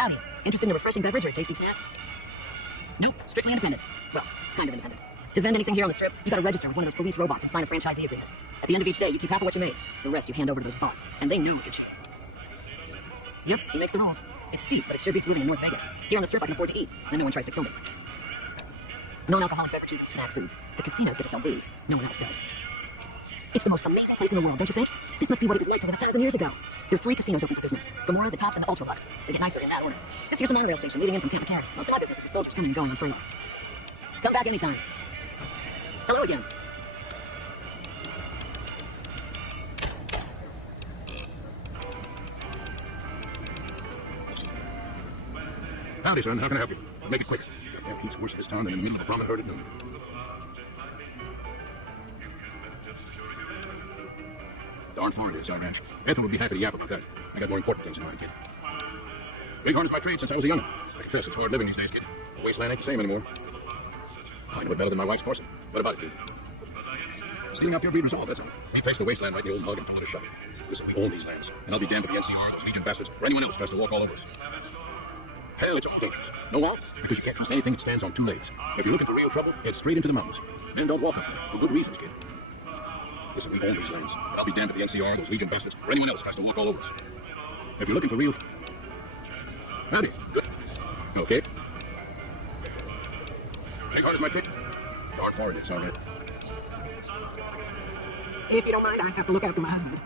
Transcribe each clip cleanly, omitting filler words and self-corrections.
Howdy. Interested in a refreshing beverage or a tasty snack? Nope, strictly independent. Well, kind of independent. To vend anything here on the strip, you gotta register with one of those police robots and sign a franchisee agreement. At the end of each day, you keep half of what you made. The rest you hand over to those bots, and they know if you're cheap. Yep, he makes the rules. It's steep, but it sure beats living in North Vegas. Here on the strip, I can afford to eat, and no one tries to kill me. Non-alcoholic beverages and snack foods. The casinos get to sell booze. No one else does. It's the most amazing place in the world, don't you think? This must be what it was like to live 1,000 years ago. There are 3 casinos open for business. Gomorrah, the Tops, and the Ultra Lux. They get nicer in that order. This here's the monorail station leading in from Camp McCarran. Most of my business is with soldiers coming and going on furlough. Come back anytime. Hello again. Howdy, son. How can I help you? Make it quick. Goddamn heat's worse this town than in the middle of a ramen herd at noon. Darn far it is, our ranch. Ethel would be happy to yap about that. I got more important things in mind, kid. Bighorn is my trade since I was a young'un. I confess it's hard living these days, kid. The wasteland ain't the same anymore. I know it better than my wife's coursing. What about it, kid? Stealing out your breed resolve, that's all. We face the wasteland right in the old mug and told it a shot. Listen, we own these lands, and I'll be damned if the NCR, those Legion bastards, or anyone else tries to walk all over us. Hell, it's all dangerous. Know why? Because you can't trust anything that stands on 2 legs. If you're looking for real trouble, head straight into the mountains. Men don't walk up there, for good reasons, kid. Listen, we own these lands, and I'll be damned if the NCR, those Legion bastards, or anyone else tries to walk all over us. If you're looking for real... Howdy. Good. Okay. Bighorn is my trick. Darn far it is, all right. If you don't mind, I have to look after my husband.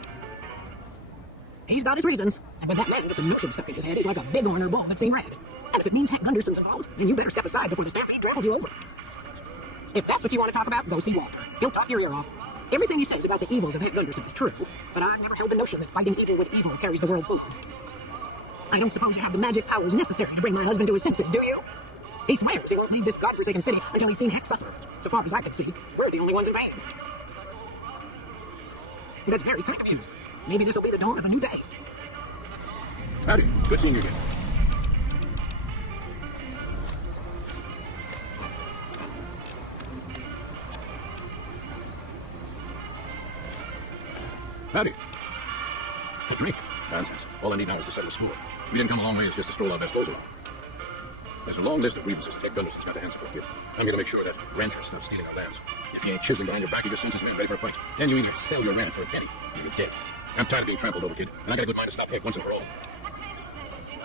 He's got his reasons, and when that man gets a notion stuck in his head, he's like a bighorn bull that's seen red. And if it means Hank Gunderson's involved, then you better step aside before the stampede tramples you over. If that's what you want to talk about, go see Walter. He'll talk your ear off. Everything he says about the evils of Hank Gunderson is true, but I've never held the notion that fighting evil with evil carries the world forward. I don't suppose you have the magic powers necessary to bring my husband to his senses, do you? He swears he won't leave this godforsaken city until he's seen Hank suffer. So far as I can see, we're the only ones in pain. That's very kind of you. Maybe this will be the dawn of a new day. Howdy. Good seeing you again. Howdy. A drink? Nonsense. All I need now is to settle the score. We didn't come a long ways just to stroll our best clothes around. There's a long list of grievances that Hank Gunderson's got to answer for, kid. I'm gonna make sure that ranchers stop stealing our lands. If he ain't chiseling behind your back, he just sends his men ready for a fight. Then you either sell your land for a penny, or you're dead. I'm tired of being trampled over, kid, and I got a good mind to stop Hank once and for all.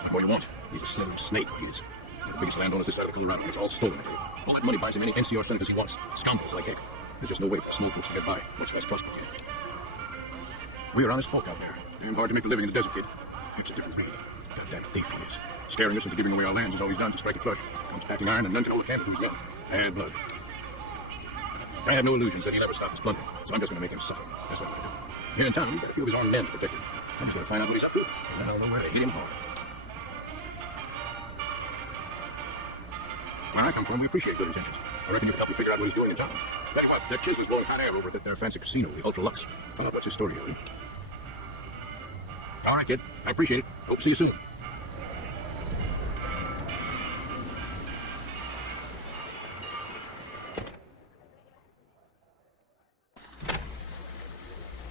What more you want? He's a slithering snake, he is. He's the biggest landowner this side of the Colorado, and it's all stolen, kid. All that money buys him any NCR senators he wants. Scoundrels like Hank. There's just no way for small folks to get by, much less prosper, kid. We are honest folk out there. Damn hard to make a living in the desert, kid. It's a different breed. Goddamn thief he is. Scaring us into giving away our lands is all he's done to strike it flush. Comes packing iron and none can hold a candle to his name. Bad blood. I have no illusions that he'll ever stop his plundering, so I'm just gonna make him suffer. That's what I'm gonna do. Here in town, he's got a few of his own men to protect him. I'm just gonna find out what he's up to, and then I'll know where to hit him hard. Where I come from, we appreciate good intentions. I reckon you can help me figure out what he's doing in town. Tell you what, that Chisholm's blowing hot air over at their fancy casino, the Ultra Lux. Find out what's his story, really. All right, kid. I appreciate it. Hope to see you soon.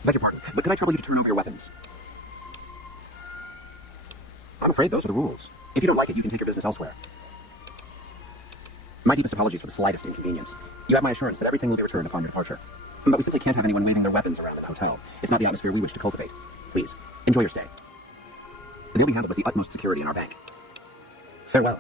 Beg your pardon, but could I trouble you to turn over your weapons? I'm afraid those are the rules. If you don't like it, you can take your business elsewhere. My deepest apologies for the slightest inconvenience. You have my assurance that everything will be returned upon your departure. But we simply can't have anyone waving their weapons around in the hotel. It's not the atmosphere we wish to cultivate. Please, enjoy your stay. They'll be handled with the utmost security in our bank. Farewell.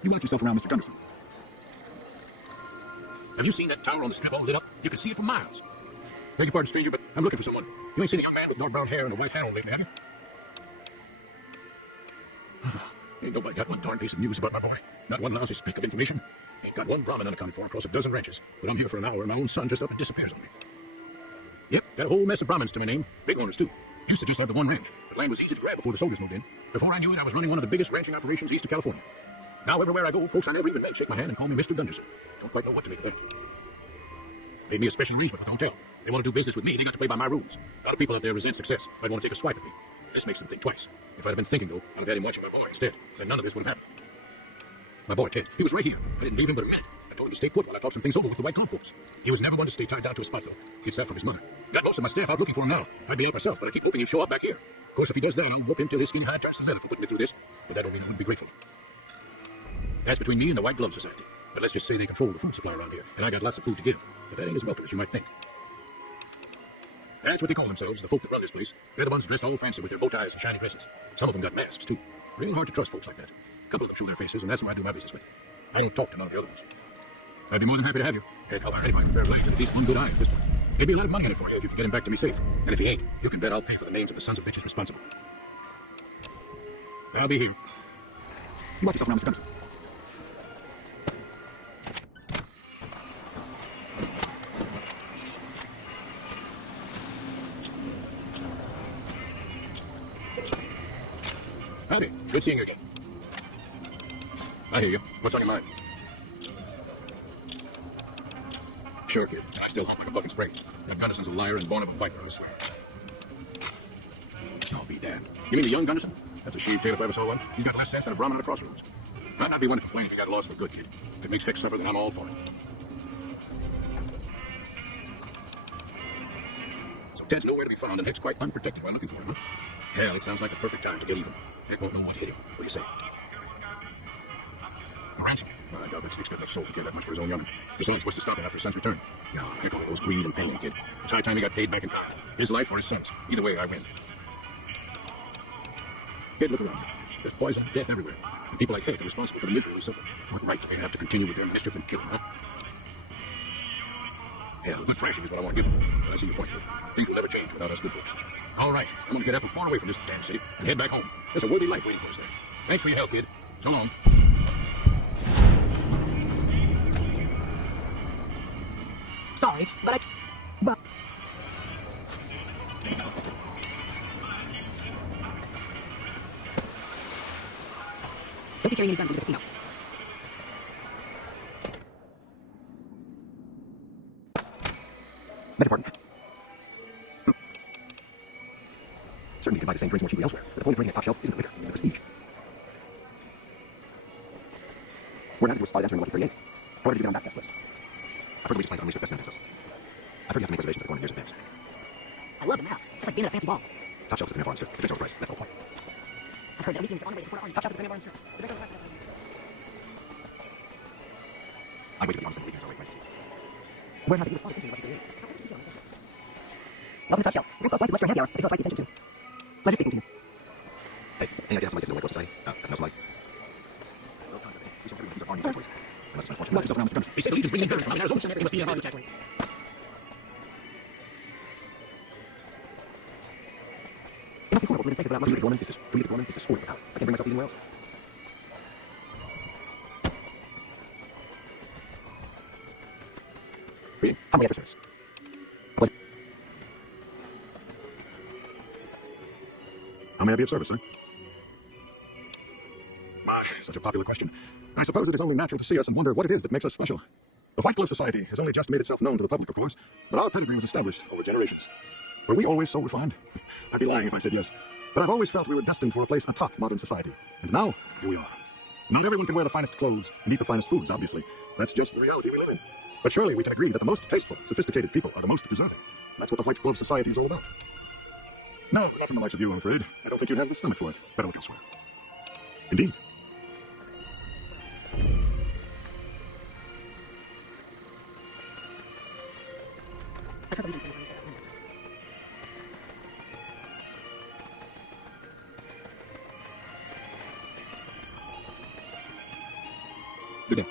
You got yourself around, Mr. Gunderson. Have you seen that tower on the strip all lit up? You can see it for miles. Beg your pardon, stranger, but I'm looking for someone. You ain't seen a young man with dark brown hair and a white hat on lately, have you? Ain't nobody got one darn piece of news about my boy. Not one lousy speck of information. Ain't got one Brahmin unaccounted for across a dozen ranches. But I'm here for an hour and my own son just up and disappears on me. Yep, got a whole mess of Brahmins to my name. Big owners, too. Used to just have the one ranch. But land was easy to grab before the soldiers moved in. Before I knew it, I was running one of the biggest ranching operations east of California. Now, everywhere I go, folks I never even met shake my hand and call me Mr. Gunderson. Don't quite know what to make of that. Made me a special arrangement with the hotel. They want to do business with me, they got to play by my rules. A lot of people out there resent success, might want to take a swipe at me. This makes them think twice. If I'd have been thinking, though, I'd have had him watching my boy instead. Then none of this would have happened. My boy, Ted, he was right here. I didn't leave him but a minute. I told him to stay put while I talked some things over with the White Cloud folks. He was never one to stay tied down to a spot, though. Gets that from his mother. Got most of my staff out looking for him now. I'd be out myself, but I keep hoping he'll show up back here. Of course, if he does that, I'll whoop him till his skinny hide turns to leather for putting me through this. But that don't mean I wouldn't be grateful. That's between me and the White Glove Society. But let's just say they control the food supply around here, and I got lots of food to give. But that ain't as welcome as you might think. That's what they call themselves, the folk that run this place. They're the ones dressed all fancy with their bow ties and shiny dresses. Some of them got masks, too. Real hard to trust folks like that. A couple of them show their faces, and that's who I do my business with. I don't talk to none of the other ones. I'd be more than happy to have you. Heck, I'll buy anybody with a pair of legs and at least one good eye at this point. Maybe a lot of money in it for you if you can get him back to me safe. And if he ain't, you can bet I'll pay for the names of the sons of bitches responsible. I'll be here. You watch yourself around, Mr. Gunderson. Howdy. Good seeing you again. I hear you. What's on your mind? Sure, kid. I still hunt like a buck in spring. That Gunderson's a liar and born of a viper, I swear. I'll be damned. You mean the young Gunderson? That's a sheep tail if I ever saw one. He's got less sense than a Brahmin at a crossroads. Might not be one to complain if you got lost for good, kid. If it makes Heck suffer, then I'm all for it. So Ted's nowhere to be found, and Heck's quite unprotected while looking for him, huh? Hell, it sounds like the perfect time to get even. Heck won't know what hit him. What do you say? A ransom? Well, I doubt that Slick's got enough soul to care that much for his own young'un. Besides, what's to stop him after his son's return? No, Heck only knows greed and pain, kid. It's high time he got paid back in kind. His life or his son's. Either way, I win. Kid, look around you. There's poison and death everywhere. And people like Heck are responsible for the misery we suffer. What right do they have to continue with their mischief and killing, huh? Hell, good thrashing is what I want to give them. But I see your point, kid. Things will never change without us good folks. All right, I'm going to get Ethel far away from this damn city and head back home. There's a worthy life waiting for us there. Thanks for your help, kid. So long. Sorry, but I... But... Don't be carrying any guns into the casino. Beg your pardon. Certainly you can buy the same drinks more cheaply elsewhere, but the point of drinking at top shelf isn't the liquor, it's the prestige. Where Nazzy was spotted entering Lucky 38. How did you get on that guest list? I've heard the Legion plans to unleash their best men against us. I've heard you have to make reservations at the corner years in advance. I love the masks. It's like being at a fancy ball. Top shelf is a banana bar and strip. The drinks are overpriced. That's the whole point. I've heard that weekends on the way to support our army. Top shop is a banana bar and strip. The drinks are overpriced. I waited at the honest and the weekends are way priced. Where have you responded to Lucky 38? Welcome to Top Shelf. Drinks cost twice as much for a happy hour. They don't like the attention to. Pleasure speaking to you. Hey, any idea how somebody gets into the White Glove Society? Know somebody? Those kinds of things. We show everyone these are army territories. Unless it's unfortunate. Watch yourself around, Mr. Gunderson. They say the Legion's bringing guns from Arizona. It must be our territories. It must be horrible living places without money. Do we get the Gorman? It's just scored with the house. I can't bring myself to eat anywhere else. Reading. How may I ever service? How may I be of service, sir? My, such a popular question. I suppose it is only natural to see us and wonder what it is that makes us special. The White Glove Society has only just made itself known to the public, of course, but our pedigree was established over generations. Were we always so refined? I'd be lying if I said yes. But I've always felt we were destined for a place atop modern society. And now, here we are. Not everyone can wear the finest clothes and eat the finest foods, obviously. That's just the reality we live in. But surely we can agree that the most tasteful, sophisticated people are the most deserving. That's what the White Glove Society is all about. No, not from the likes of you, I'm afraid. I don't think you'd have the stomach for it. Better look elsewhere. Indeed. I've heard the Legion's bringing furniture. That's nice. Good day.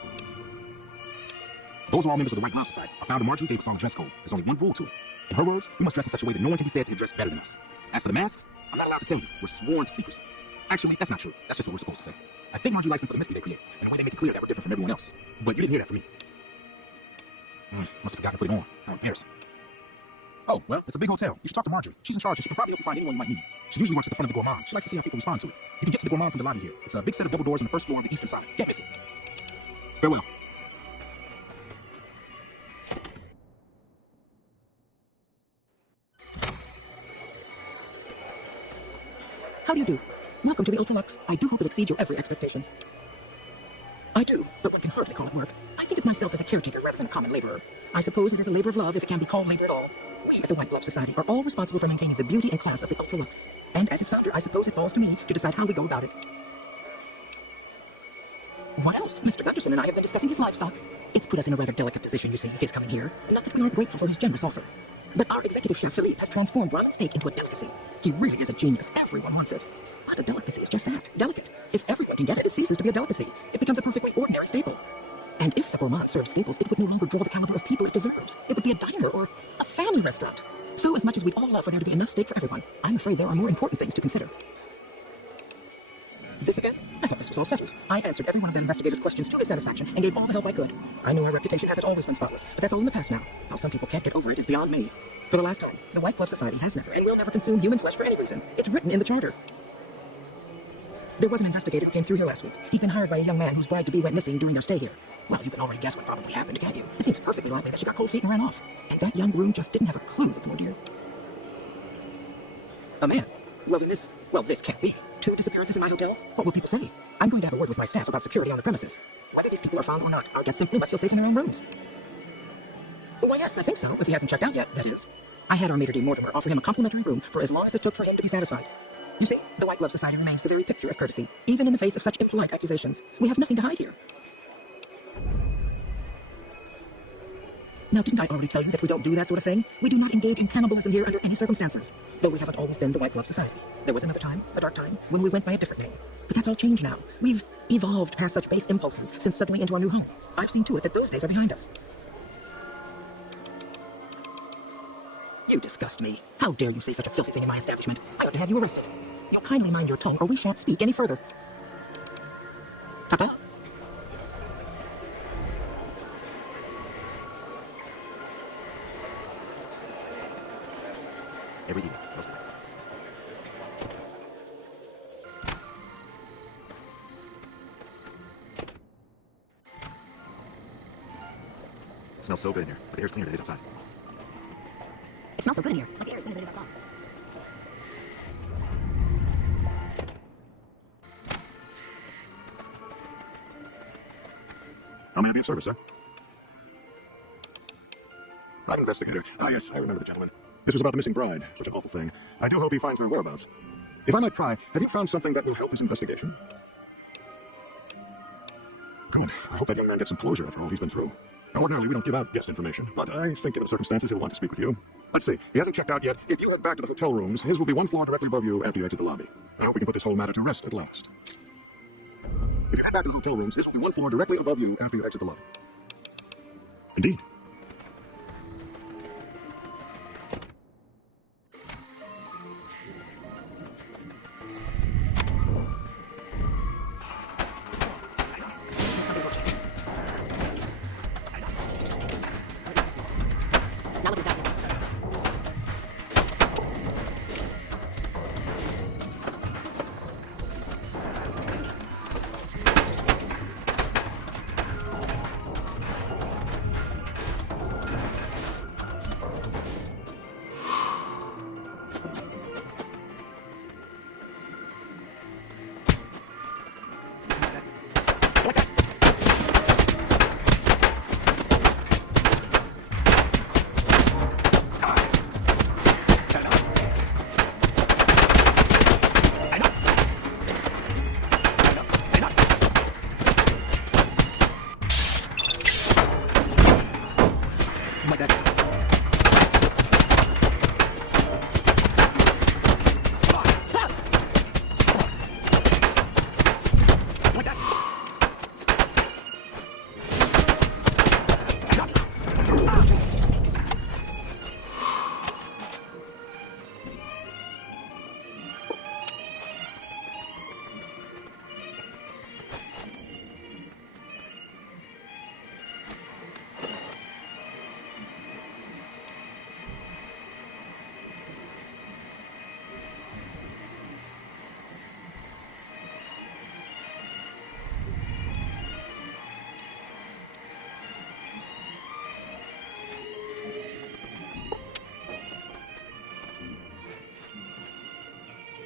Those are all members of the White Glove Society. Our founder Marjorie gave us our dress code. There's only one rule to it. In her words, we must dress in such a way that no one can be said to have dressed better than us. As for the masks, I'm not allowed to tell you. We're sworn to secrecy. Actually, that's not true. That's just what we're supposed to say. I think Marjorie likes them for the mystery they create, and the way they make it clear that we're different from everyone else. But you didn't hear that from me. Must have forgotten to put it on. How embarrassing. Oh, well, it's a big hotel. You should talk to Marjorie. She's in charge, and she can probably help you find anyone you might need. She usually works at the front of the Gourmand. She likes to see how people respond to it. You can get to the Gourmand from the lobby here. It's a big set of double doors on the first floor on the eastern side. Can't miss it. Farewell. How do you do? Welcome to the Ultralux. I do hope it exceeds your every expectation. I do, but one can hardly call it work. I think of myself as a caretaker rather than a common laborer. I suppose it is a labor of love if it can be called labor at all. We at the White Glove Society are all responsible for maintaining the beauty and class of the Ultralux. And as its founder, I suppose it falls to me to decide how we go about it. What else? Mr. Gunderson and I have been discussing his livestock. It's put us in a rather delicate position, you see, his coming here. Not that we aren't grateful for his generous offer. But our executive chef, Philippe, has transformed ramen steak into a delicacy. He really is a genius. Everyone wants it. But a delicacy is just that, delicate. If everyone can get it, it ceases to be a delicacy. It becomes a perfectly ordinary staple. And if the gourmand serves staples, it would no longer draw the caliber of people it deserves. It would be a diner or a family restaurant. So as much as we'd all love for there to be enough steak for everyone, I'm afraid there are more important things to consider. This again? I thought this was all settled. I answered every one of the investigators' questions to his satisfaction and gave all the help I could. I know our reputation hasn't always been spotless, but that's all in the past now. How some people can't get over it is beyond me. For the last time, the White Glove Society has never and will never consume human flesh for any reason. It's written in the charter. There was an investigator who came through here last week. He'd been hired by a young man whose bride-to-be went missing during their stay here. Well, you can already guess what probably happened, can't you? It seems perfectly likely that she got cold feet and ran off. And that young groom just didn't have a clue, the poor dear. A man? Well, this can't be. 2 disappearances in my hotel? What will people say? I'm going to have a word with my staff about security on the premises. Whether these people are found or not, our guests simply must feel safe in their own rooms. Why, yes, I think so, if he hasn't checked out yet, that is. I had our maitre d' Mortimer offer him a complimentary room for as long as it took for him to be satisfied. You see, the White Glove Society remains the very picture of courtesy, even in the face of such impolite accusations. We have nothing to hide here. Now, didn't I already tell you that we don't do that sort of thing? We do not engage in cannibalism here under any circumstances. Though we haven't always been the White Glove Society. There was another time, a dark time, when we went by a different name. But that's all changed now. We've evolved past such base impulses since settling into our new home. I've seen to it that those days are behind us. You disgust me. How dare you say such a filthy thing in my establishment? I ought to have you arrested. You kindly mind your tongue, or we shan't speak any further. Papa? Every evening, most nights. It smells so good in here, but the air's cleaner than it is outside. It smells so good in here. Like the air is cleaner than it is outside. How may I be of service, sir? Private investigator. Ah, yes, I remember the gentleman. This was about the missing bride. Such an awful thing. I do hope he finds her whereabouts. If I might pry, have you found something that will help his investigation? Good. I hope that young man gets some closure after all he's been through. Now, ordinarily, we don't give out guest information, but I think given the circumstances, he'll want to speak with you. Let's see. He hasn't checked out yet. If you head back to the hotel rooms, his will be 1 floor directly above you after you exit the lobby. I hope we can put this whole matter to rest at last. If you head back to the hotel rooms, his will be 1 floor directly above you after you exit the lobby. Indeed. Now look at that.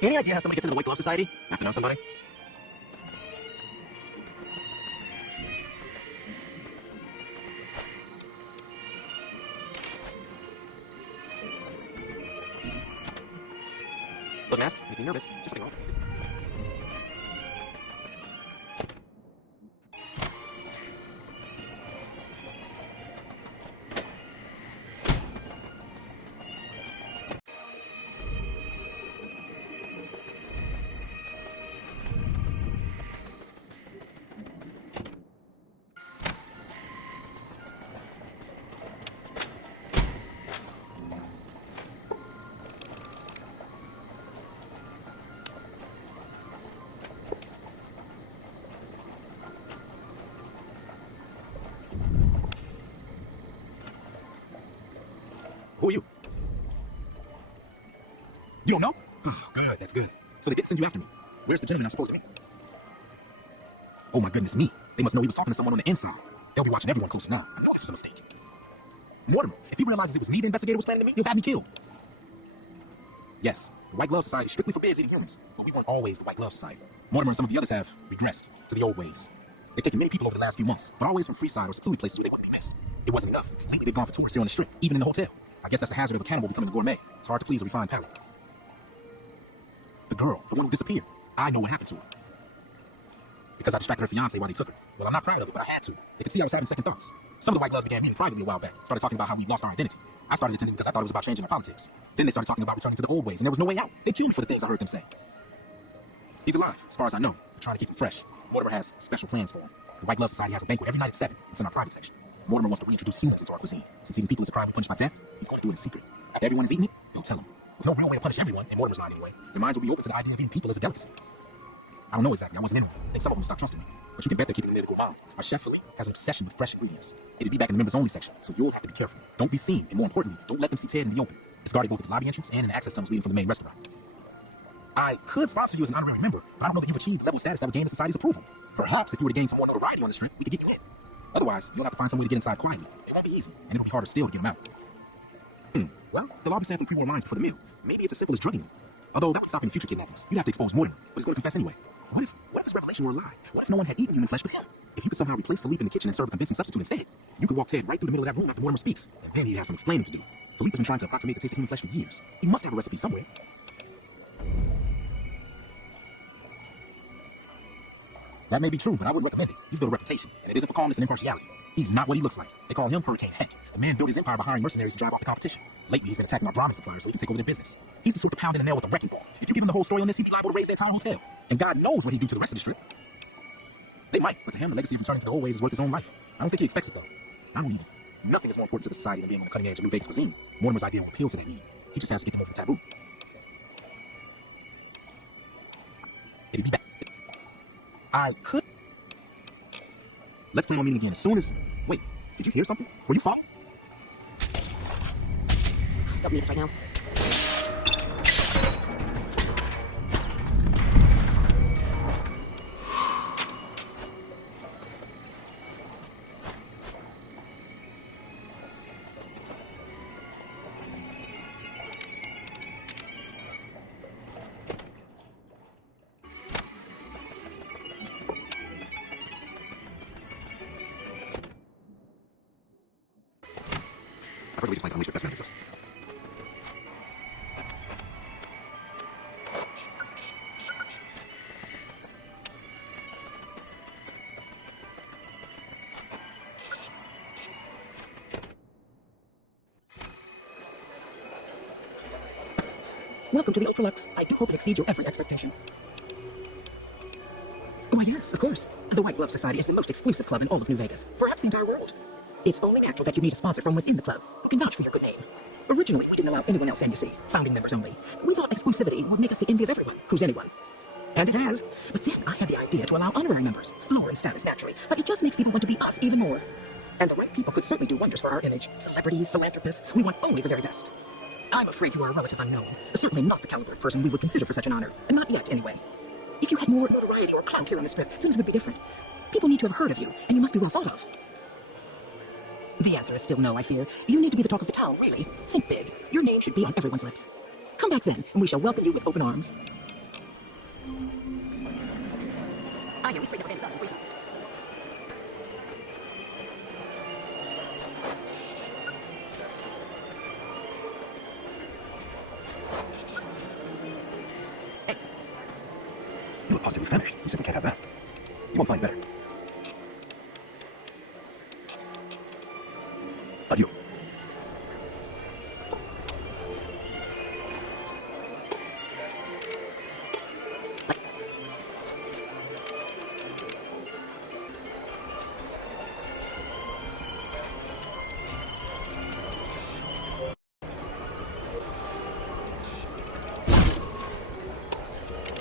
Any idea how somebody gets into the White Glove Society? Have to know somebody? Those masks make me nervous, just like all other faces. Who are you? You don't know? Oh, good, that's good. So they didn't send you after me. Where's the gentleman I'm supposed to meet? Oh my goodness me. They must know he was talking to someone on the inside. They'll be watching everyone closer now. I know this was a mistake. Mortimer, if he realizes it was me the investigator was planning to meet, he'll have me killed. Yes, the White Glove Society strictly forbids eating humans, but we weren't always the White Glove Society. Mortimer and some of the others have regressed to the old ways. They've taken many people over the last few months, but always from Freeside or secluded places where they wouldn't be missed. It wasn't enough. Lately, they've gone for tourists here on the strip, even in the hotel. I guess that's the hazard of a cannibal becoming a gourmet. It's hard to please a refined palate. The girl, the one who disappeared, I know what happened to her. Because I distracted her fiancé while they took her. Well, I'm not proud of it, but I had to. They could see I was having second thoughts. Some of the White Gloves began meeting privately a while back. Started talking about how we lost our identity. I started attending because I thought it was about changing our politics. Then they started talking about returning to the old ways, and there was no way out. They killed for the things I heard them say. He's alive, as far as I know. We're trying to keep him fresh. Mortimer has special plans for him. The White Glove Society has a banquet every night at 7. It's in our private section. Mortimer wants to reintroduce humans into our cuisine. Since eating people is a crime we punish by death, he's going to do it in secret. After everyone is eaten, he'll tell them. There's no real way to punish everyone, in Mortimer's mind anyway. Their minds will be open to the idea of eating people as a delicacy. I don't know exactly. I wasn't in there. I think some of them stopped trusting me. But you can bet they're keeping the medical mind. Our chef Philippe has an obsession with fresh ingredients. It'd be back in the members only section, so you'll have to be careful. Don't be seen, and more importantly, don't let them see Ted in the open. It's guarded both at the lobby entrance and in the access tunnels leading from the main restaurant. I could sponsor you as an honorary member, but I don't know that you've achieved the level of status that would gain the society's approval. Perhaps if you were to gain some more notoriety on the strip, we could get you in. Otherwise, you'll have to find some way to get inside quietly. It won't be easy, and it'll be harder still to get them out. Well, they'll all be sampling pre-war lines before the meal. Maybe it's as simple as drugging them. Although that would stop any future kidnappings. You'd have to expose Mortimer, but he's going to confess anyway. What if his revelation were a lie? What if no one had eaten human flesh but him? If you could somehow replace Philippe in the kitchen and serve a convincing substitute instead, you could walk Ted right through the middle of that room after Mortimer speaks, and then he'd have some explaining to do. Philippe has been trying to approximate the taste of human flesh for years. He must have a recipe somewhere. That may be true, but I wouldn't recommend it. He's built a reputation, and it isn't for calmness and impartiality. He's not what he looks like. They call him Hurricane Hank. The man built his empire by hiring mercenaries to drive off the competition. Lately, he's been attacking our Brahmin suppliers so he can take over their business. He's the sort of pounding a nail with a wrecking ball. If you give him the whole story on this, he'd be liable to raise the entire hotel. And God knows what he'd do to the rest of the strip. They might, but to him, the legacy of returning to the old ways is worth his own life. I don't think he expects it, though. I don't need it. Nothing is more important to the society than being on the cutting edge of New Vegas cuisine. Mortimer's idea will appeal to that need. He just has to get them over the taboo. It'd be back. I could. Let's plan on meeting again as soon as. Wait, did you hear something? Were you fought? Don't need us right now. I've heard we just plan to unleash the best men against us. Welcome to the Ultralux. I do hope it exceeds your every expectation. Why, yes, of course. The White Glove Society is the most exclusive club in all of New Vegas, perhaps the entire world. It's only natural that you need a sponsor from within the club who can vouch for your good name. Originally, we didn't allow anyone else in, you see, founding members only. We thought exclusivity would make us the envy of everyone, who's anyone. And it has. But then I had the idea to allow honorary members, lower in status naturally, but it just makes people want to be us even more. And the right people could certainly do wonders for our image. Celebrities, philanthropists, we want only the very best. I'm afraid you are a relative unknown. Certainly not the caliber of person we would consider for such an honor. And not yet, anyway. If you had more notoriety or clout here on the strip, things would be different. People need to have heard of you, and you must be well thought of. The answer is still no, I fear. You need to be the talk of the town, really. Think big. Your name should be on everyone's lips. Come back then, and we shall welcome you with open arms. here, we straighten up the band thugs and free stuff. Hey, You look positively famished. You simply can't have that. You won't find better. Adieu.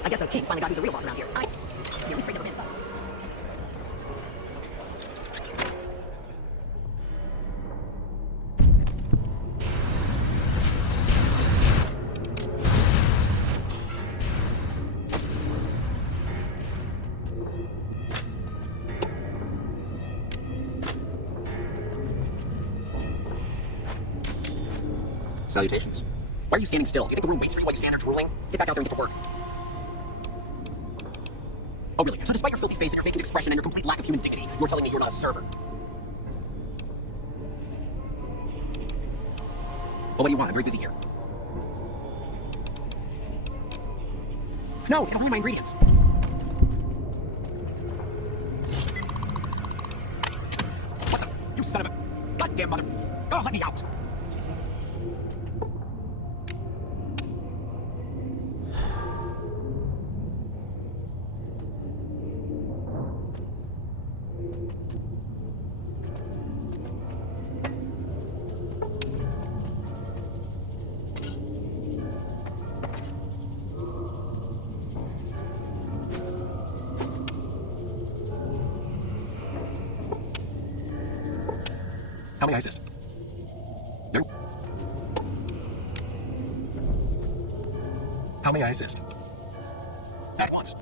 I guess those kings finally got who's the real boss around here. Here, we straighten up the band thugs. Salutations. Why are you standing still? Do you think the room waits for you while you stand there drooling? Get back out there and get to work. Oh, really? So despite your filthy face and your vacant expression and your complete lack of human dignity, you're telling me you're not a server? Well, what do you want? I'm very busy here. No, it'll ruin my ingredients. What the? You son of a goddamn mother... Oh, let me out! How may I assist? No. How may I assist? At once.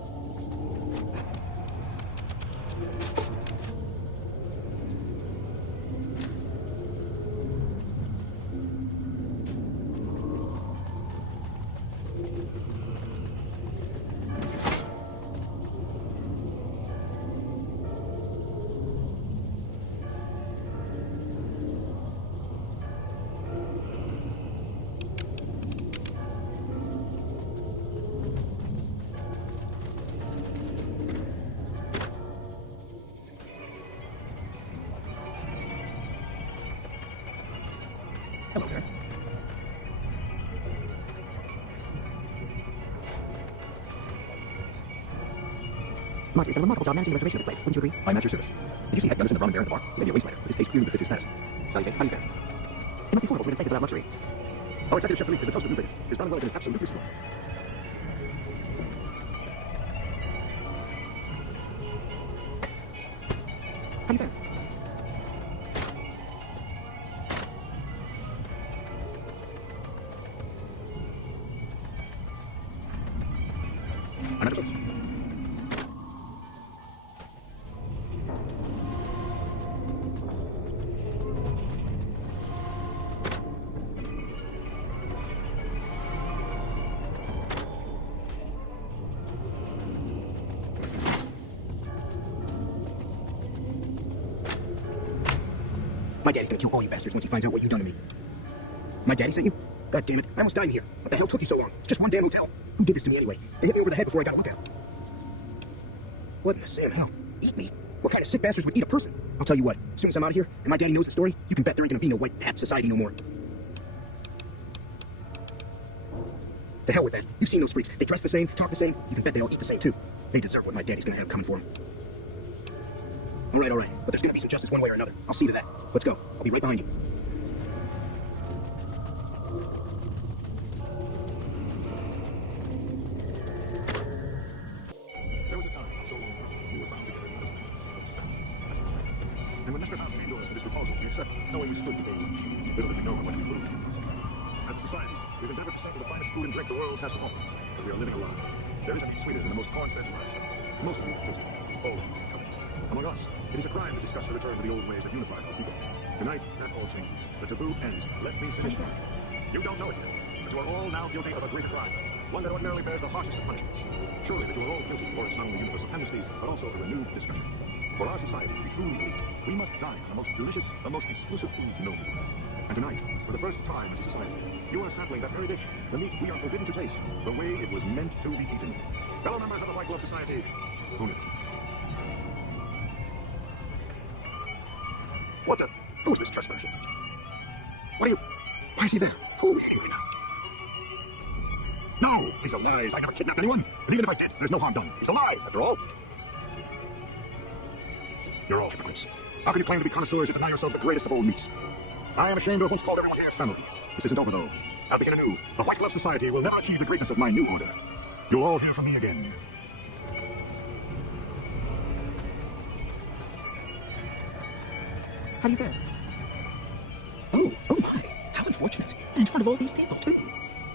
Hello there. Marjorie, you've done a remarkable job managing the reservation of this place. Wouldn't you agree? I'm at your service. Did you see Head Gunderson and Ron and Bear at the bar? Maybe a waste later, but his taste clearly befits his status. Salutations, how do you fare? It must be horrible to live in places without luxury. Our executive chef Philippe is the toast of New Vegas. His brown and is absolutely superb. How do you fare? I'm at your service. My daddy's gonna kill all you bastards once he finds out what you've done to me. My daddy sent you? God damn it, I almost died in here. What the hell took you so long? It's just one damn hotel. Who did this to me anyway? They hit me over the head before I got a look at him. What in the Sam hell? Eat me? What kind of sick bastards would eat a person? I'll tell you what, as soon as I'm out of here, and my daddy knows the story, you can bet there ain't gonna be no white hat society no more. The hell with that. You've seen those freaks. They dress the same, talk the same. You can bet they all eat the same too. They deserve what my daddy's gonna have coming for them. All right. But there's gonna be some justice one way or another. I'll see to that. Let's go. I'll be right behind you. There was a time not so long ago you were bound to get rid of us. And when Mr. House came to us with this proposal, we accepted, knowing we stood to gain. Little did we know how much we would lose. As a society, we've endeavored to sample the finest food and drink the world has to offer, but we are living alive. There isn't any sweeter than the most corn-fed rice. Most of you taste it. All of you come. Among us, it is a crime to discuss the return to the old ways that unified our people. Tonight, that all changes. The taboo ends. Let me finish mine. You don't know it yet, that you are all now guilty of a greater crime, one that ordinarily bears the harshest of punishments. Surely that you are all guilty warrants not only universal amnesty, but also a renewed discussion. For our society to be truly elite, we must dine on the most delicious, the most exclusive food known to us. And tonight, for the first time as a society, you are sampling that very dish, the meat we are forbidden to taste, the way it was meant to be eaten. Fellow members of the White Glove Society, who knew? What the? Who's this trespasser? What are you? Why is he there? Who is he now? No! These are lies. I never kidnapped anyone. And even if I did, there's no harm done. He's alive, after all. You're all hypocrites. How can you claim to be connoisseurs and deny yourselves the greatest of all meats? I am ashamed to have once called everyone here family. This isn't over, though. I'll begin anew. The White Glove Society will never achieve the greatness of my new order. You'll all hear from me again. How do you fare? Oh my. How unfortunate. And in front of all these people, too.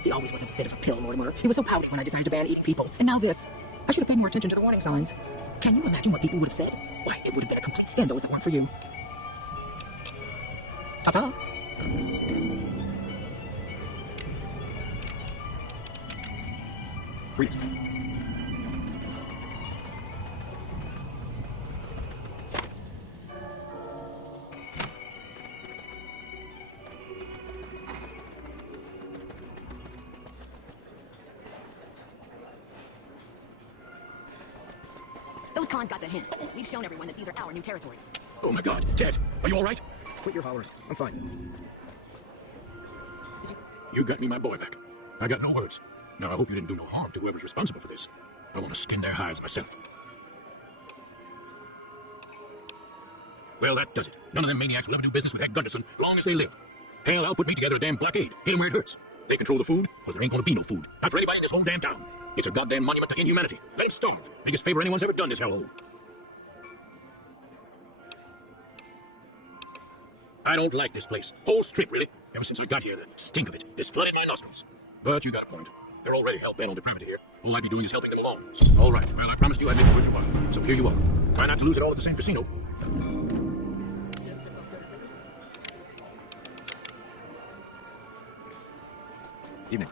He always was a bit of a pill, Mortimer. He was so pouty when I decided to ban eating people. And now this. I should have paid more attention to the warning signs. Can you imagine what people would have said? Why, it would have been a complete scandal if it weren't for you. Ta-ta. Read it. Those cons got the hint. We've shown everyone that these are our new territories. Oh my God, Ted, are you all right? Quit your hollering. I'm fine. You got me my boy back. I got no words. Now, I hope you didn't do no harm to whoever's responsible for this. I want to skin their hides myself. Well, that does it. None of them maniacs will ever do business with Heck Gunderson long as they live. Hell, I'll put me together a damn blockade. Hit 'em where it hurts. They control the food, well, there ain't gonna be no food. Not for anybody in this whole damn town. It's a goddamn monument to inhumanity. Let 'em starve. Biggest favor anyone's ever done this hellhole. I don't like this place. Whole strip, really. Ever since I got here, the stink of it has flooded my nostrils. But you got a point. They're already hell-bent on depravity here. All I'd be doing is helping them along. All right. Well, I promised you I'd make it worth your while. So here you are. Try not to lose it all at the same casino. Evening.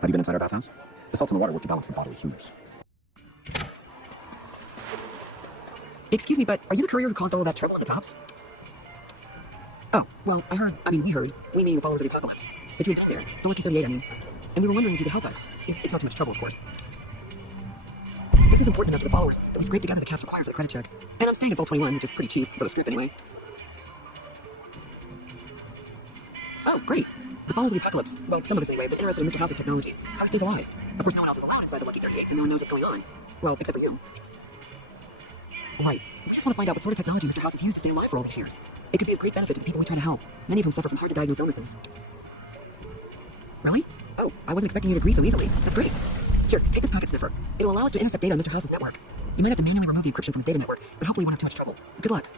Have you been inside our bathhouse? The salts in the water work to balance the bodily humors. Excuse me, but are you the courier who caused all of that trouble at the tops? Oh, well, we heard, we mean the followers of the apocalypse, that you had been there, the Lucky 38, I mean. And we were wondering if you could help us, if it's not too much trouble, of course. This is important enough to the followers that we scraped together the caps required for the credit check. And I'm staying at Vault 21, which is pretty cheap for a strip anyway. Oh, great. The followers of the apocalypse, well, some of us anyway, but interested in Mr. House's technology. How he stays alive. Of course, no one else is allowed inside the Lucky 38, so no one knows what's going on. Well, except for you. Right. We just want to find out what sort of technology Mr. House has used to stay alive for all these years. It could be of great benefit to the people we try to help, many of whom suffer from hard-to-diagnose illnesses. Really? Oh, I wasn't expecting you to agree so easily. That's great. Here, take this pocket sniffer. It'll allow us to intercept data on Mr. House's network. You might have to manually remove the encryption from his data network, but hopefully you won't have too much trouble. Good luck.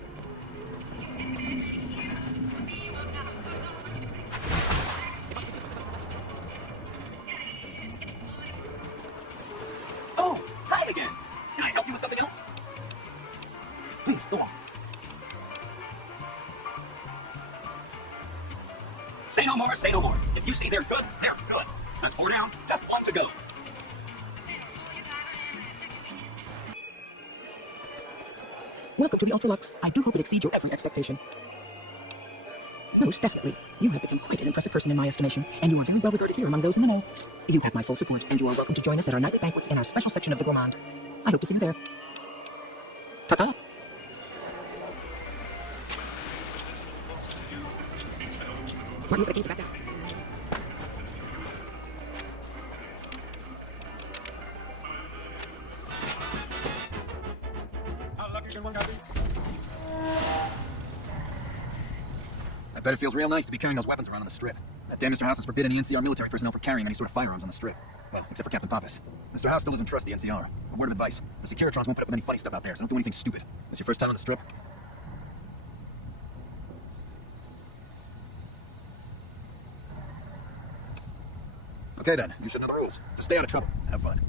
Oh, hi again. Can I help you with something else? Please, go on. Say no more, say no more. If you see they're good, they're good. That's 4 down, just 1 to go. Welcome to the Ultralux. I do hope it exceeds your every expectation. Most definitely. You have become quite an impressive person in my estimation, and you are very well regarded here among those in the know. You have my full support, and you are welcome to join us at our nightly banquets in our special section of the Gourmand. I hope to see you there. Ta-ta! Smart move, I can't back down. I bet it feels real nice to be carrying those weapons around on the strip. That damn Mr. House has forbidden any NCR military personnel from carrying any sort of firearms on the strip. Well, except for Captain Pappas. Mr. House still doesn't trust the NCR. A word of advice. The Securitrons won't put up with any funny stuff out there, so don't do anything stupid. This your first time on the strip? Okay then, you should know the rules. Just stay out of trouble. Have fun.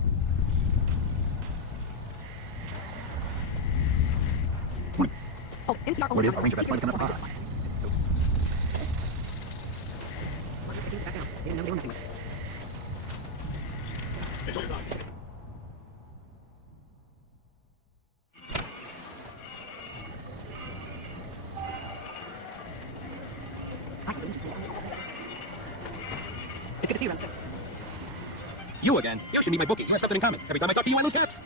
Oh, NCR. Where it is, a ranger best buddy coming up. Smart move, I can't back down. They didn't know they were messing with it. It's good to see you, Rounstrip. You again? You should meet my bookie. You have something in common. Every time I talk to you, I lose cats.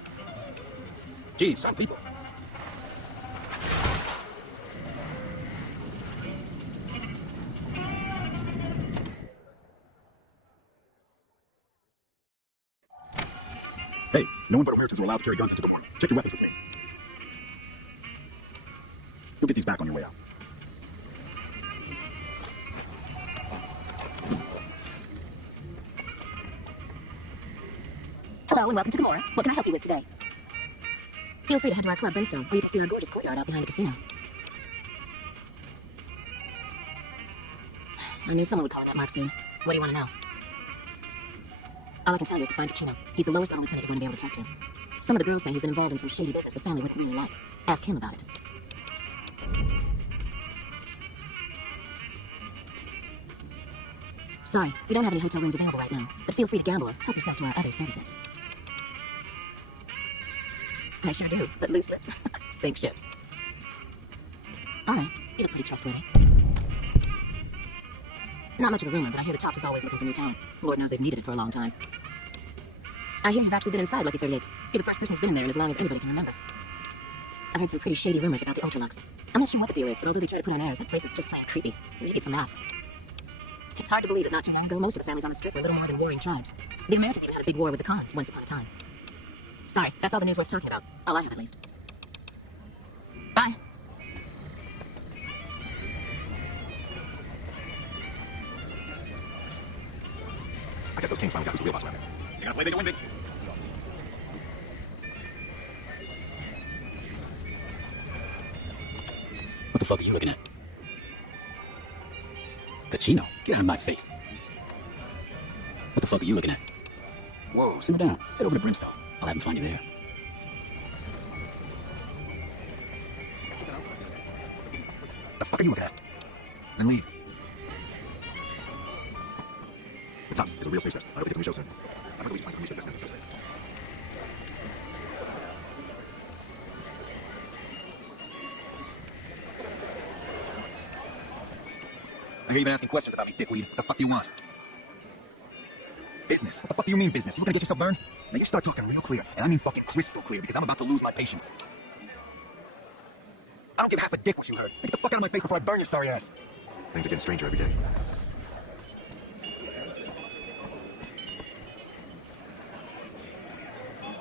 Geez, some people. Hey, no one but Americans are allowed to carry guns into Gomorrah. Check your weapons with me. You'll get these back on your way out. Hello and welcome to Gomorrah. What can I help you with today? Feel free to head to our club, Brimstone, or you can see our gorgeous courtyard out behind the casino. I knew someone would call me that mark soon. What do you want to know? All I can tell you is to find Kachino. He's the lowest level lieutenant you're going to be able to talk to. Some of the girls say he's been involved in some shady business the family wouldn't really like. Ask him about it. Sorry, we don't have any hotel rooms available right now, but feel free to gamble or help yourself to our other services. I sure do, but loose lips sink ships. Alright, you look pretty trustworthy. Not much of a rumor, but I hear the Tops is always looking for new talent. Lord knows they've needed it for a long time. I hear you've actually been inside Lucky 38. You're the first person who's been in there in as long as anybody can remember. I've heard some pretty shady rumors about the Ultralux. I'm not sure what the deal is, but although they try to put on airs, that place is just plain creepy. Maybe it's the masks. It's hard to believe that not too long ago, most of the families on the Strip were little more than warring tribes. The Emeritus even had a big war with the Khans once upon a time. Sorry, that's all the news worth talking about. All I have, at least. Bye. I guess those kings finally got who's the real boss around here. You gotta play big to win big. What the fuck are you looking at? Kachino, get out of my face. What the fuck are you looking at? Whoa, simmer down. Head over to Brimstone. I'll have him find you there. The fuck are you looking at? Then leave. It's us. It's a real safe test. I hope he gets on the show soon. I've heard the least find permission to this now. I hear you've been asking questions about me, dickweed. What the fuck do you want? Business. What the fuck do you mean business? You gonna get yourself burned? Now you start talking real clear, and I mean fucking crystal clear, because I'm about to lose my patience. I don't give half a dick what you heard. Get the fuck out of my face before I burn your sorry ass. Things are getting stranger every day.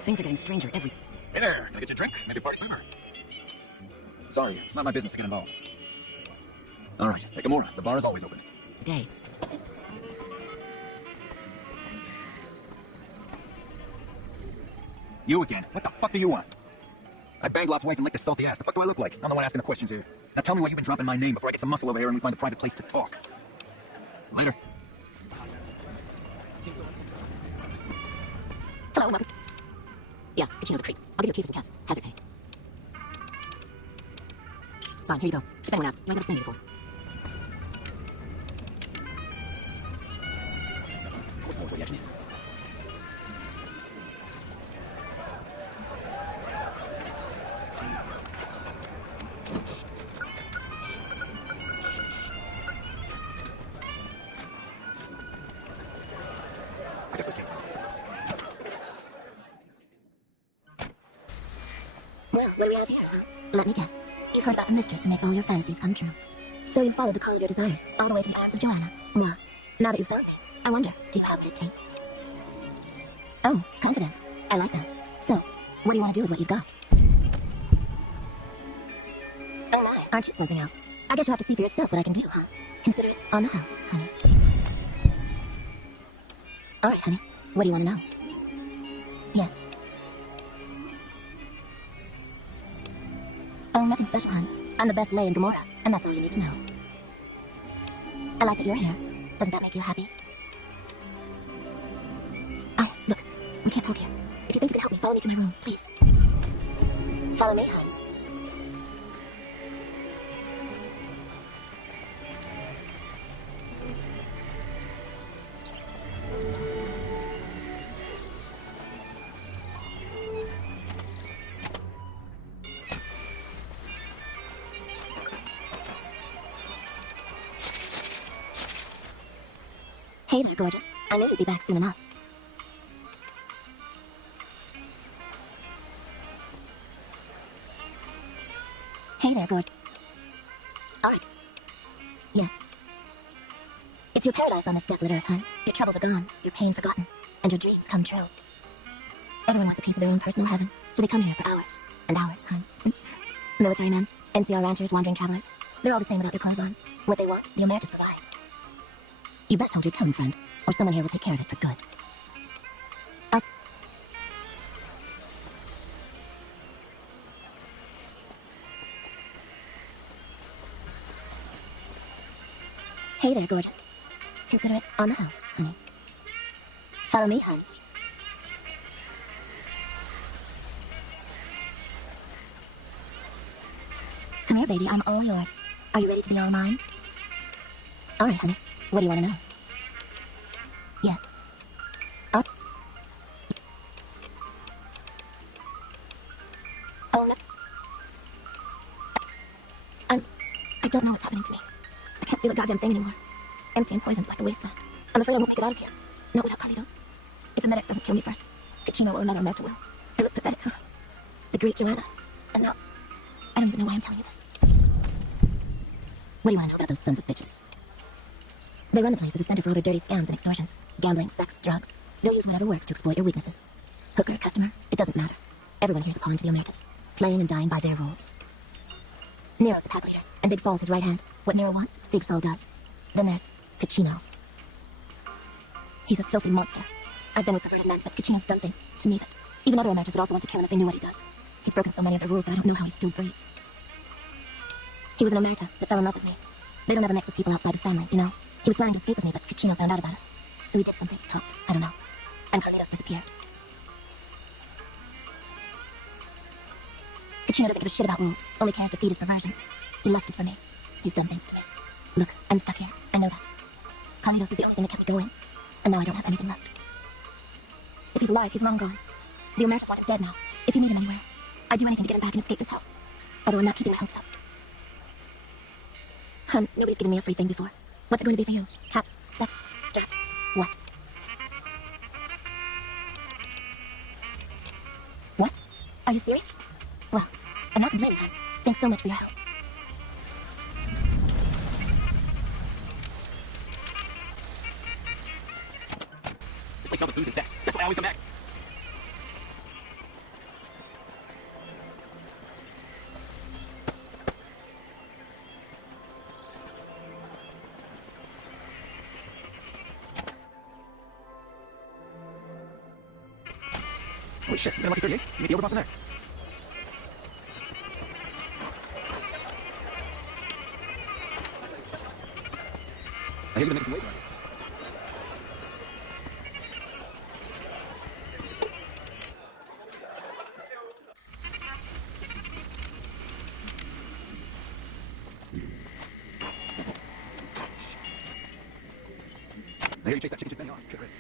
Things are getting stranger every... Hey there, can I get you a drink? Maybe a party favor? Sorry, it's not my business to get involved. Alright, at Gomorrah, the bar is always open. day. You again. What the fuck do you want? I banged Lot's wife and licked her salty ass. The fuck do I look like? I'm the one asking the questions here. Now tell me why you've been dropping my name before I get some muscle over here and we find a private place to talk. Later. Hello, welcome. Yeah, Kachino's a creep. I'll give you a key for some cats. Hazard pay. Fine, here you go. If anyone asks, you might never seen me before. What's more reaction is? I guess those kings. Well, what do we have here, huh? Let me guess. You've heard about the mistress who makes all your fantasies come true. So you followed the call of your desires, all the way to the arms of Joanna. Well, now that you've found me, I wonder, do you have what it takes? Oh, confident. I like that. So, what do you want to do with what you've got? Oh my, aren't you something else? I guess you'll have to see for yourself what I can do, huh? Consider it on the house, honey. Alright, honey. What do you want to know? Yes. Oh, nothing special, hon. I'm the best lay in Gomorrah, and that's all you need to know. I like that you're here. Doesn't that make you happy? Oh, look. We can't talk here. If you think you can help me, follow me to my room, please. Follow me, hon. Hey there, gorgeous. I knew you'd be back soon enough. Hey there, good. Alright. Yes. It's your paradise on this desolate earth, hun. Your troubles are gone, your pain forgotten, and your dreams come true. Everyone wants a piece of their own personal heaven, so they come here for hours and hours, hun. Military men, NCR ranchers, wandering travelers. They're all the same without their clothes on. What they want, the Omertas provide. You best hold your tongue, friend, or someone here will take care of it for good. Hey there, gorgeous. Consider it on the house, honey. Follow me, hun. Come here, baby. I'm all yours. Are you ready to be all mine? All right, honey. What do you want to know? Yeah. Oh. Oh, no. I don't know what's happening to me. I can't feel a goddamn thing anymore. Empty and poisoned like a wasteland. I'm afraid I won't make it out of here. Not without Carlitos. If the medics doesn't kill me first, Ticino or another Omerta will. I look pathetic, huh? The great Joanna. And now, I don't even know why I'm telling you this. What do you want to know about those sons of bitches? They run the place as a center for all their dirty scams and extortions. Gambling, sex, drugs. They'll use whatever works to exploit your weaknesses. Hooker, customer, it doesn't matter. Everyone here's a pawn to the Omertas, playing and dying by their rules. Nero's the pack leader, and Big Saul's his right hand. What Nero wants, Big Saul does. Then there's Ticino. He's a filthy monster. I've been with perverted men, but Ticino's done things to me that even other Omertas would also want to kill him if they knew what he does. He's broken so many of the rules that I don't know how he still breathes. He was an Omerta that fell in love with me. They don't ever mix with people outside the family, you know? He was planning to escape with me, but Ticino found out about us. So he did something, talked, I don't know. And Carlitos disappeared. Ticino doesn't give a shit about rules, only cares to feed his perversions. He lusted for me. He's done things to me. Look, I'm stuck here. I know that. Carlitos is the only thing that kept me going. And now I don't have anything left. If he's alive, he's long gone. The Omertas want him dead now. If you meet him anywhere, I'd do anything to get him back and escape this hell. Although I'm not keeping my hopes up. Hun, nobody's given me a free thing before. What's it going to be for you? Caps, sex, straps, what? What? Are you serious? Well, I'm not complaining, hun. Thanks so much for your help. This place smells of booze and sex. That's why I always come back. Holy shit, you got a lucky 38? You meet the overboss in there. I hear you've been making some waves around here. I hear you chase that chicken shit Benny off. Good riddance.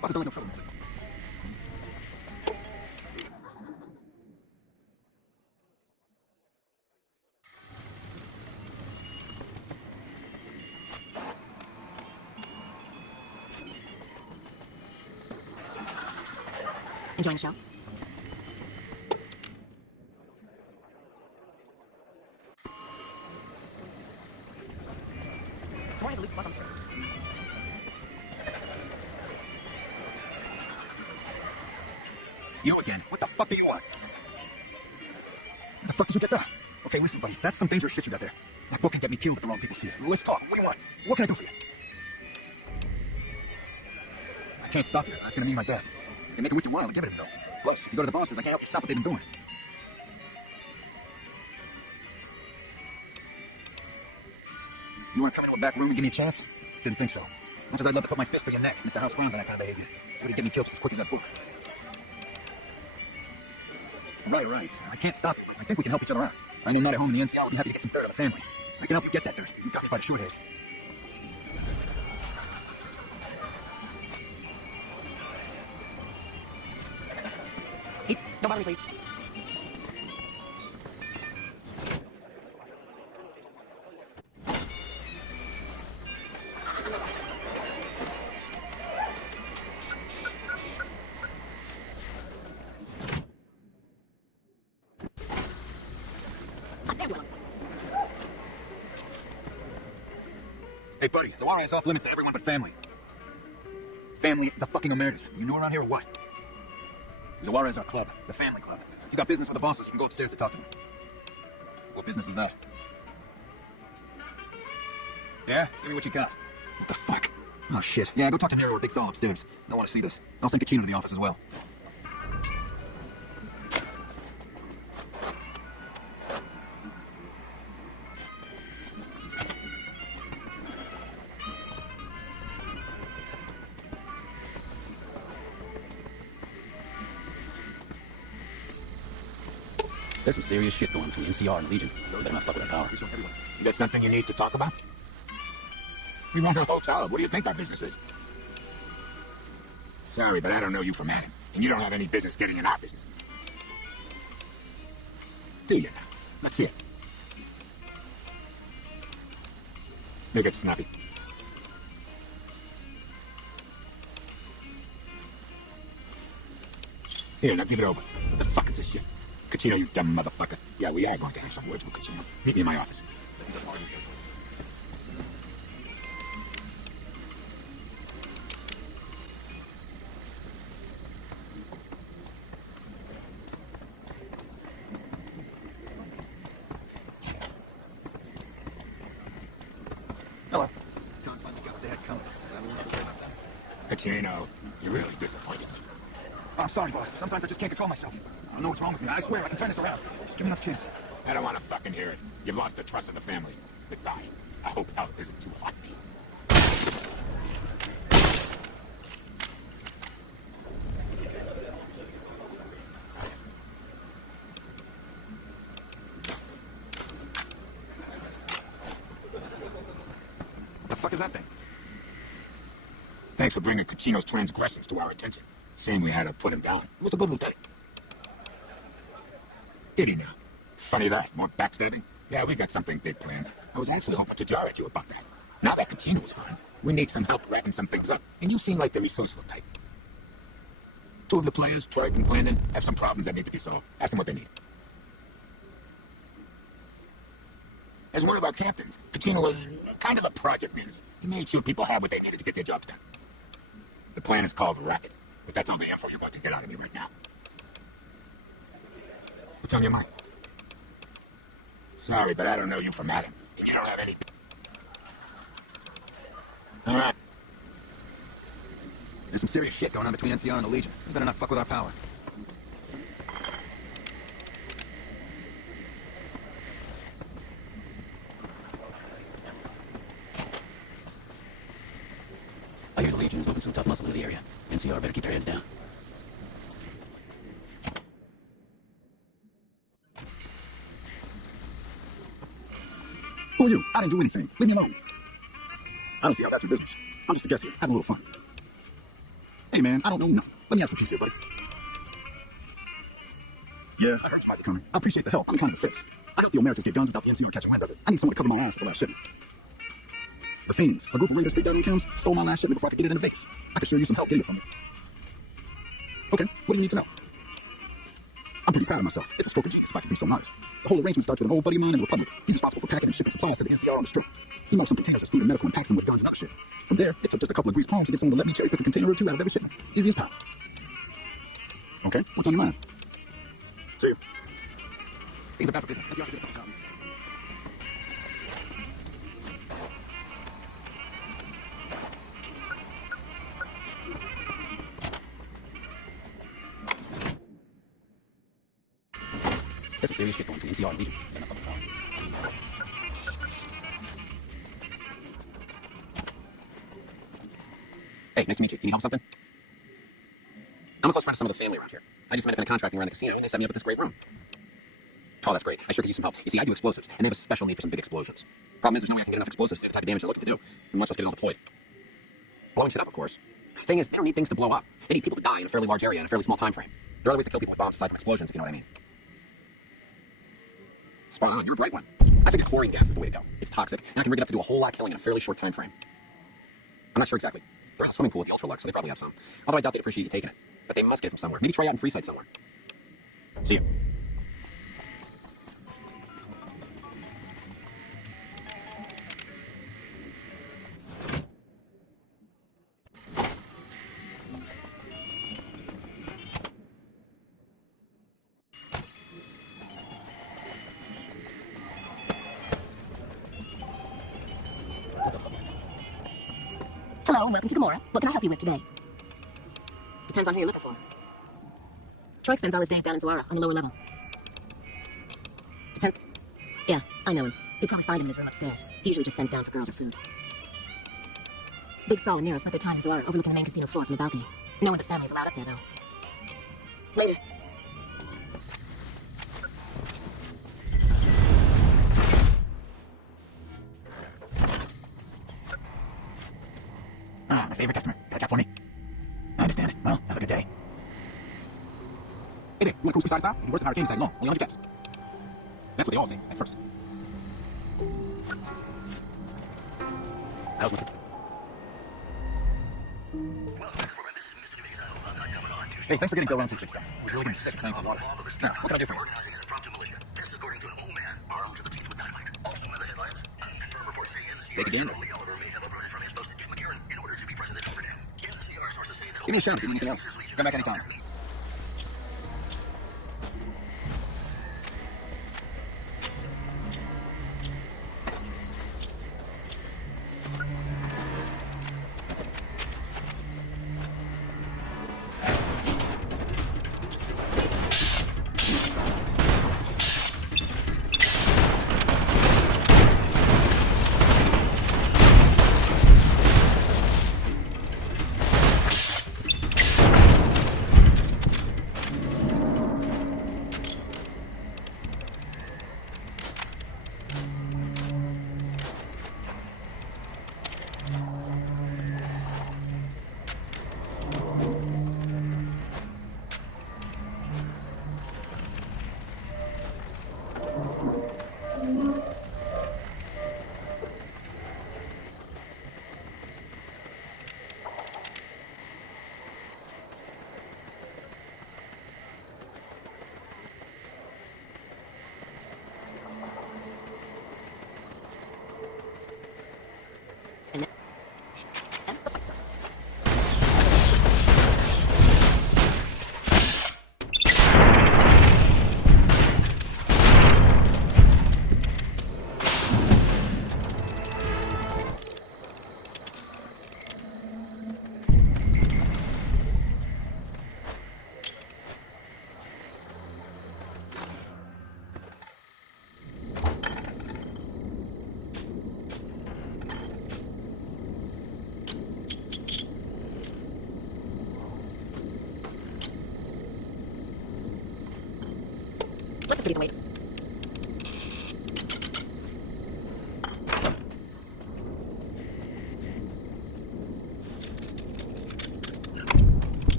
Boss don't let no trouble in the place. Enjoying the show? Tori's a loose slut on the strip. You again. What the fuck do you want? Where the fuck did you get that? Okay, listen, buddy. That's some dangerous shit you got there. That book can get me killed if the wrong people see it. Let's talk. What do you want? What can I do for you? I can't stop you. That's gonna mean my death. You make it with your while. Give it to me, though. Plus, if you go to the bosses, I can't help you stop what they've been doing. You want to come into a back room and give me a chance? Didn't think so. Much as I'd love to put my fist to your neck, Mr. House frowns on that kind of behavior. So he'd get me killed just as quick as that book. Right. I can't stop you. I think we can help each other out. I know not at home in the NCR would be happy to get some dirt on the family. I can help you get that dirt. You got me by the short hairs. Heath, don't bother me, please. Hot damn, do I love this place. Hey, buddy, Zawara is off limits to everyone but family. Family, the fucking emeritus. You know around here or what? Zawara is our club, the family club. If you got business with the bosses, you can go upstairs to talk to them. What business is that? Yeah? Give me what you got. What the fuck? Oh, shit. Yeah, go talk to Nero or Big Saul upstairs. I want to see this. I'll send Kachino to the office as well. There's some serious shit going between NCR and Legion. You better not fuck with our power. You got something you need to talk about? We run a hotel. What do you think our business is? Sorry, but I don't know you from Adam. And you don't have any business getting in our business. Do you now? Let's hear it. Look at Snappy. Here, now give it over. What the fuck is this shit? Kachino, you dumb motherfucker. Yeah, we are going to have some words with Kachino. Meet me in my office. Hello. John's finally got what they had coming. Kachino, you're really disappointed. Oh, I'm sorry, boss. Sometimes I just can't control myself. I don't know what's wrong with me. I swear I can turn this around. Just give me another chance. I don't want to fucking hear it. You've lost the trust of the family. Goodbye. I hope hell isn't too hot for you. What the fuck is that thing? Thanks for bringing Kachino's transgressions to our attention. Saying we had to put him down. It was a good lieutenant. Did he now? Funny that. More backstabbing? Yeah, we got something big planned. I was actually hoping to jar at you about that. Now that Kachino's gone, we need some help wrapping some things up. And you seem like the resourceful type. Two of the players, Troy and Clarendon, have some problems that need to be solved. Ask them what they need. As one of our captains, Kachino was kind of a project manager. He made sure people had what they needed to get their jobs done. The plan is called Racket, but that's all the info you're about to get out of me right now. What's on your mind? Sorry, but I don't know you from Adam, and you don't have any... All right. There's some serious shit going on between NCR and the Legion. We better not fuck with our power. I hear the Legion's moving some tough muscle into the area. NCR better keep their heads down. Who are you? I didn't do anything. Leave me alone. I don't see how that's your business. I'm just a guest here, having a little fun. Hey, man, I don't know nothing. Let me have some peace here, buddy. Yeah, I heard you might be coming. I appreciate the help. I'm kind of a fix. I helped the Emeritus get guns without the NCR catching wind of it. I need someone to cover my ass for the last shipment. The Fiends, a group of raiders freaked out in cams, stole my last shipment before I could get it into Vegas. I could sure use some help getting it from it. Okay, what do you need to know? I'm pretty proud of myself. It's a stroke of genius, if I could be so nice. The whole arrangement starts with an old buddy of mine in the Republic. He's responsible for packing and shipping supplies to the NCR on the strip. He marks some containers as food and medical and packs them with guns and other shit. From there, it took just a couple of greased palms to get someone to let me cherry pick a container or two out of every shipment. Easy as pie. Okay, what's on your mind? See you. Things are bad for business. NCR should do a better job. There's some serious shit going to NCR and Legion. They're not fucking calling. Hey, nice to meet you. Do you need help with something? I'm a close friend of some of the family around here. I just met up in a contracting around the casino, and they set me up with this great room. Oh, that's great. I sure could use some help. You see, I do explosives, and they have a special need for some big explosions. Problem is, there's no way I can get enough explosives to do the type of damage they're looking to do, much less get it all deployed. Blowing shit up, of course. The thing is, they don't need things to blow up. They need people to die in a fairly large area in a fairly small time frame. There are other ways to kill people with bombs aside from explosions, if you know what I mean. Spot on, you're a bright one. I figure chlorine gas is the way to go. It's toxic, and I can rig it up to do a whole lot of killing in a fairly short time frame. I'm not sure exactly. There's a swimming pool with the Ultralux, so they probably have some. Although I doubt they'd appreciate you taking it. But they must get it from somewhere. Maybe try out in Freeside somewhere. See you. Hello, and welcome to Gamora. What can I help you with today? Depends on who you're looking for. Troy spends all his days down in Zoara, on the lower level. Depends. Yeah, I know him. You'll probably find him in his room upstairs. He usually just sends down for girls or food. Big Saul and Nero spent their time in Zoara, overlooking the main casino floor from the balcony. No one but family is allowed up there, though. Later. Ah, my favorite customer. Got a cap for me? I understand. Well, have a good day. Hey there, you want to cruise beside style? It'll be worse than hurricane tag long. Only 100 caps. That's what they all say at first. How's my... Hey, thanks for getting Bill Round 2 fixed up. I was really getting sick of paying for water. Now, what can I do for you? Take a gander. Give me a shout if you need anything else. Come back anytime. Let's just wait.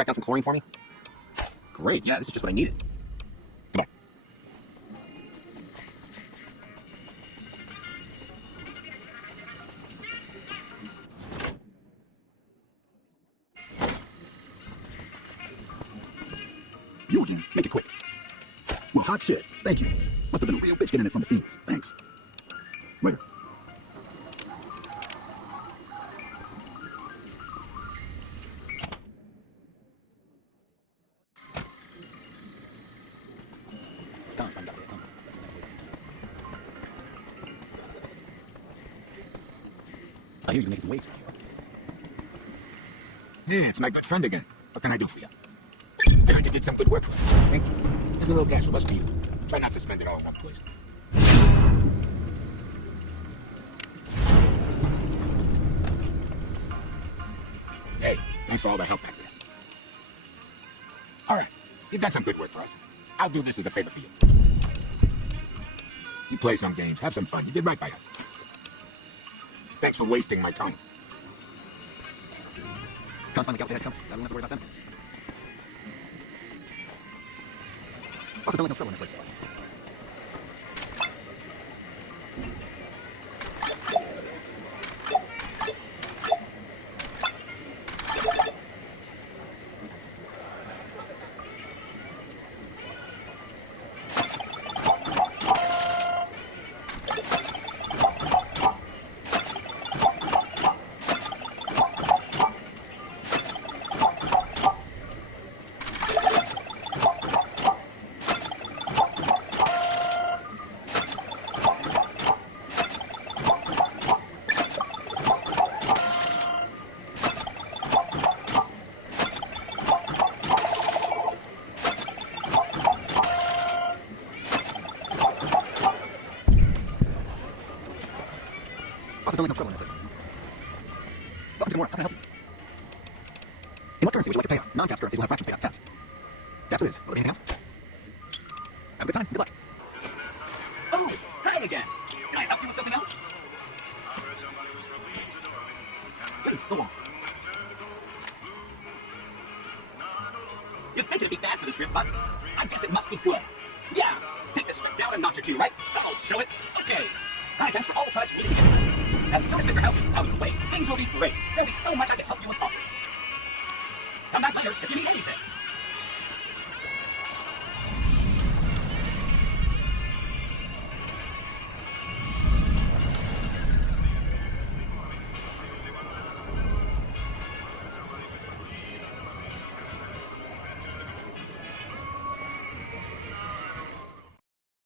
track down some chlorine for me? Great, yeah, this is just what I needed. Come on. You again. Make it quick. Well, hot shit. Thank you. Must have been a real bitch getting it from the fiends. Thanks. Later. I hear you making some weight. Yeah, it's my good friend again. What can I do for you? I heard you did some good work for us. Thank you. Here's a little cash from us to you. Try not to spend it all in one place. Hey, thanks for all the help back there. All right, you've done some good work for us. I'll do this as a favor for you. You play some games, have some fun. You did right by us. Thanks for wasting my time. Cons finally got what they had coming. I don't have to worry about them. Also, don't let no trouble in that place. Also, don't let no trouble in that place. Welcome to Gamora. How can I help you? In what currency would you like to pay out? Non-caps currency will have fractions paid out caps. Caps it is. Will there be anything else? Have a good time. Good luck. Oh, hi again. Can I help you with something else? Please, go on. You'd think it'd be bad for the strip, but I guess it must be good. Yeah, take the strip down a notch or two, right? I'll show it. Okay. Hi, thanks for all the tries we did together. As soon as Mr. House is out of the way, things will be great. There'll be so much I can help you accomplish. Come back later if you need anything.